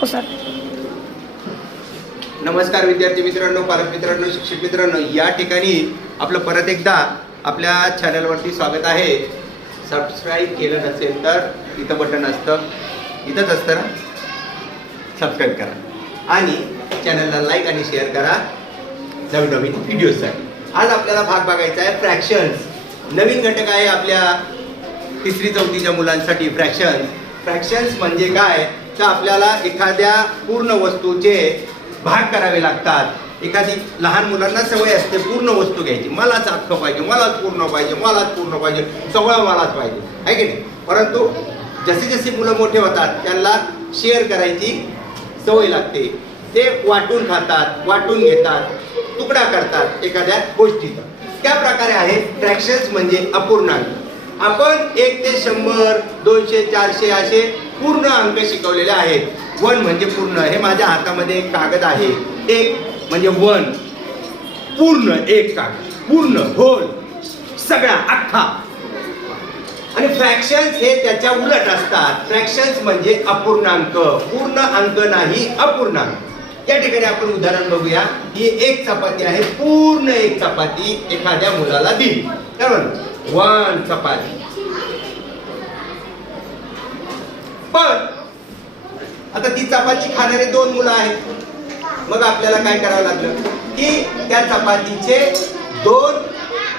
हो सर नमस्कार विद्यार्थी मित्रांनो पालक मित्रांनो शिक्षक मित्रांनो. या ठिकाणी आपलं परत एकदा आपल्या चॅनलवरती स्वागत आहे. सबस्क्राईब केलं नसेल तर इथं बटन असतं. इथंच असतं ना? सबस्क्राईब करा. आणि चॅनलला लाईक आणि शेअर करा. नवीन नवीन व्हिडिओसाठी आज आपल्याला भाग बघायचा आहे फ्रॅक्शन्स नवीन घटक आहे आपल्या तिसरी चौथीच्या मुलांसाठी फ्रॅक्शन्स फ्रॅक्शन्स म्हणजे काय? तर आपल्याला एखाद्या पूर्ण वस्तूचे भाग करावे लागतात. एखादी लहान मुलांना सवय असते पूर्ण वस्तू घ्यायची. मलाच अख्खं पाहिजे मलाच पूर्ण पाहिजे मलाच पूर्ण पाहिजे सगळं मलाच पाहिजे. आहे की नाही? परंतु जसे जसे मुलं मोठे होतात त्यांना शेअर करायची सवय लागते. ते वाटून खातात वाटून घेतात तुकडा करतात एखाद्या गोष्टीचा. त्या प्रकारे आहे फ्रॅक्शन्स म्हणजे अपूर्णांक. आपण एक ते शंभर दोनशे चारशे असे पूर्ण अंक शिकवलेले आहेत. वन म्हणजे पूर्ण. हे माझ्या हातामध्ये एक कागद आहे. एक म्हणजे वन पूर्ण एक कागद. पूर्ण होल सगळा अख्खा. आणि फ्रॅक्शन्स हे त्याच्या उलट असतात. फ्रॅक्शन्स म्हणजे अपूर्णांक. पूर्ण अंक नाही अपूर्णांक. या ठिकाणी आपण उदाहरण बघूया. ही एक चपाती आहे. पूर्ण एक चपाती एखाद्या मुलाला दिली. बरोबर? वन चपाती. पण आता ती चपाती खाणारे दोन मुलं आहेत. मग आपल्याला काय करावं लागलं? की त्या चपातीचे दोन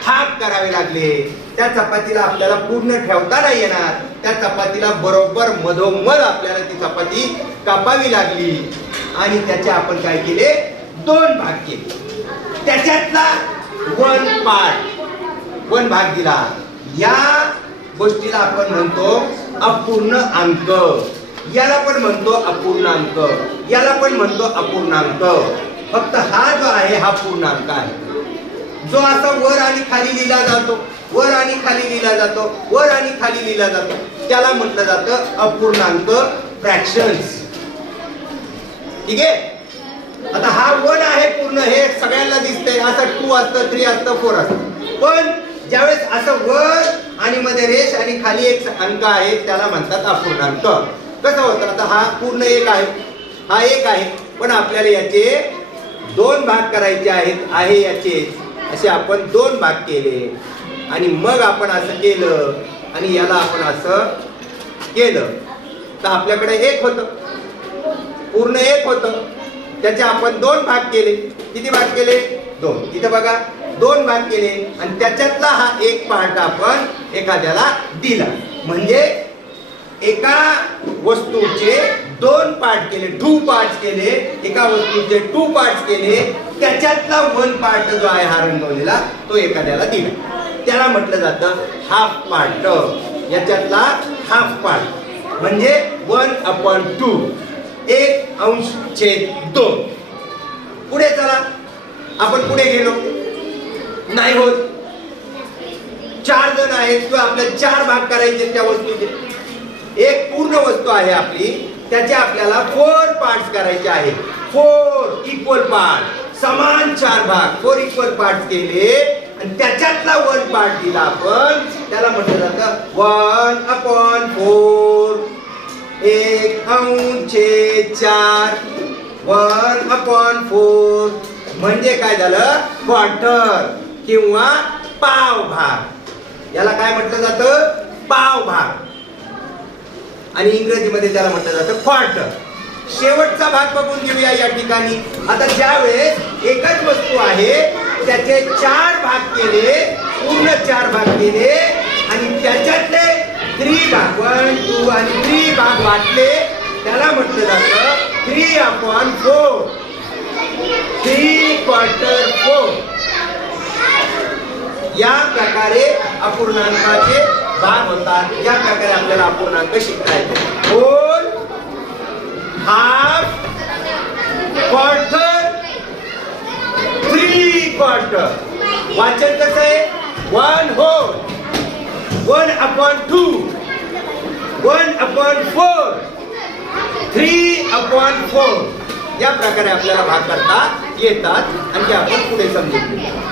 थाप करावे लागले. त्या चपातीला आपल्याला पूर्ण ठेवता नाही येणार. त्या चपातीला बरोबर मधोमध आपल्याला ती चपाती कापावी लागली. आणि त्याचे आपण काय केले? दोन भाग केले. त्याच्यातला वन पार्ट वन भाग दिला. या गोष्टीला आपण म्हणतो अपूर्ण अंक. याला पण म्हणतो अपूर्णांक. याला पण म्हणतो अपूर्णांक. फक्त हा जो आहे हा पूर्णांक आहे. जो असा वर आणि खाली लिहिला जातो वर आणि खाली लिहिला जातो वर आणि खाली लिहिला जातो त्याला म्हटलं जातं अपूर्णांक फ्रॅक्शन्स ठीक आहे? आता हा वन आहे पूर्ण हे सगळ्यांना दिसतंय. असं टू असतं थ्री असतं फोर असतं. पण ज्यावेळेस असं वर आणि मध्ये रेष आणि खाली एक अंक आहे त्याला म्हणतात अपूर्णांक. कसं होतं? आता हा पूर्ण एक आहे. हा एक आहे. पण आपल्याला याचे दोन भाग करायचे आहेत. आहे याचे. असे आपण दोन भाग केले. आणि मग आपण असं केलं. आणि याला आपण असं केलं. तर आपल्याकडे एक होतं. पूर्ण एक होतं. त्याचे आपण दोन भाग केले. किती भाग केले? दोन. इथं बघा. दोन भाग केले आणि त्याच्यातला हा एक पार्ट आपण एखाद्याला दिला. म्हणजे एका वस्तूचे दोन पार्ट केले टू पार्ट केले एका वस्तूचे टू पार्ट केले त्याच्यातला वन पार्ट जो आहे हा रंगवलेला तो एखाद्याला दिला. त्याला म्हटलं जातं हाफ पार्ट याच्यातला हाफ पार्ट म्हणजे वन अपॉन टू एक अंश छेद दोन. पुढे चला. आपण पुढे गेलो. नाही होत. चार जण आहेत किंवा आपल्याला चार भाग करायचे त्या वस्तूचे. एक पूर्ण वस्तू आहे आपली त्याचे आपल्याला फोर पार्ट करायचे आहेत. फोर इक्वल पार्ट समान चार भाग. फोर इक्वल पार्ट केले आणि त्याच्यातला वन पार्ट दिला आपण त्याला म्हटलं जातं वन अपॉन फोर एक अंशे चार. वन अपॉन फोर म्हणजे काय झालं? क्वार्टर किंवा पाव भाग याला काय म्हटलं जातं? पाव भाग आणि इंग्रजीमध्ये त्याला म्हटलं जातं क्वार्टर शेवटचा भाग बघून घेऊया या ठिकाणी. आता ज्यावेळेस एकच वस्तू आहे त्याचे चार भाग केले पूर्ण चार भाग केले आणि त्याच्यातले थ्री भाग वन टू आणि थ्री भाग वाटले त्याला म्हटलं जातं three upon four three quarter four या प्रकारे अपूर्णांकाचे भाग होतात. या प्रकारे आपल्याला अपूर्णांक शिकता येतो. Whole half quarter three quarter वाचन कसं आहे? One whole one upon two one upon four three upon four या प्रकारे आपल्याला भाग करता येतात. आणि ते आपण पुढे समजून